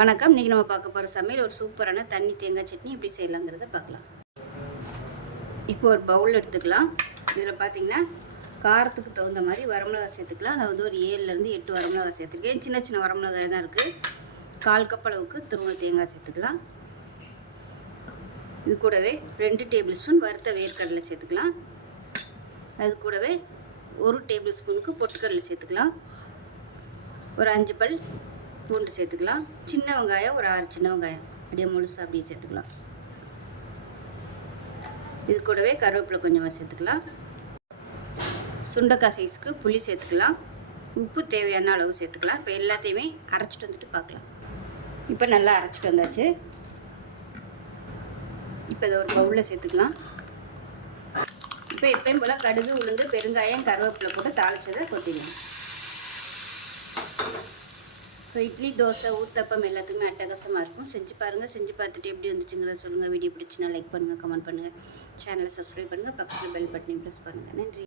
வணக்கம். இன்றைக்கி நம்ம பார்க்க போகிற சமையல் ஒரு சூப்பரான தண்ணி தேங்காய் சட்னி எப்படி செய்யலாங்கிறத பார்க்கலாம். இப்போ ஒரு பவுல் எடுத்துக்கலாம். இதில் பார்த்திங்கன்னா காரத்துக்கு தகுந்த மாதிரி வரமிளகாய் சேர்த்துக்கலாம். நான் வந்து ஒரு 7லேருந்து 8 வரமிளகாய் சேர்த்துருக்கேன். சின்ன சின்ன வரமிளகாய் தான் இருக்குது. 1/4 கப் அளவுக்கு துருவன தேங்காய் சேர்த்துக்கலாம். இது கூடவே 2 டேபிள் ஸ்பூன் வறுத்த வேர்க்கடலை சேர்த்துக்கலாம். அது கூடவே 1 டேபிள் ஸ்பூனுக்கு பொட்டுக்கடலை சேர்த்துக்கலாம். ஒரு 5 பல் பூண்டு சேர்த்துக்கலாம். சின்ன வெங்காயம் ஒரு 6 சின்ன வெங்காயம் அப்படியே முழுசாக அப்படியே சேர்த்துக்கலாம். இது கூடவே கருவேப்பிலை கொஞ்சமாக சேர்த்துக்கலாம். சுண்டைக்காய் சைஸ்க்கு புளி சேர்த்துக்கலாம். உப்பு தேவையான அளவு சேர்த்துக்கலாம். இப்போ எல்லாத்தையுமே அரைச்சிட்டு வந்துட்டு பார்க்கலாம். இப்போ நல்லா அரைச்சிட்டு வந்தாச்சு. இப்போ இதை ஒரு பவுலில் சேர்த்துக்கலாம். இப்போ எப்பயும் போல் கடுகு, உளுந்து, பெருங்காயம், கருவேப்பிலை போட்டு தாளிச்சதை கொத்திக்கலாம். ஸோ இட்லி, தோசை, ஊத்தப்பம் எல்லாத்துக்குமே அட்டகாசமாக இருக்கும். செஞ்சு பாருங்கள். செஞ்சு பார்த்துட்டு எப்படி வந்துச்சுங்கிறத சொல்லுங்கள். வீடியோ பிடிச்சினா லைக் பண்ணுங்கள், கமெண்ட் பண்ணுங்கள், சேனலை சப்ஸ்கிரைப் பண்ணுங்கள், பக்கத்தில் பெல் பட்டனையும் ப்ரெஸ் பண்ணுங்கள். நன்றி.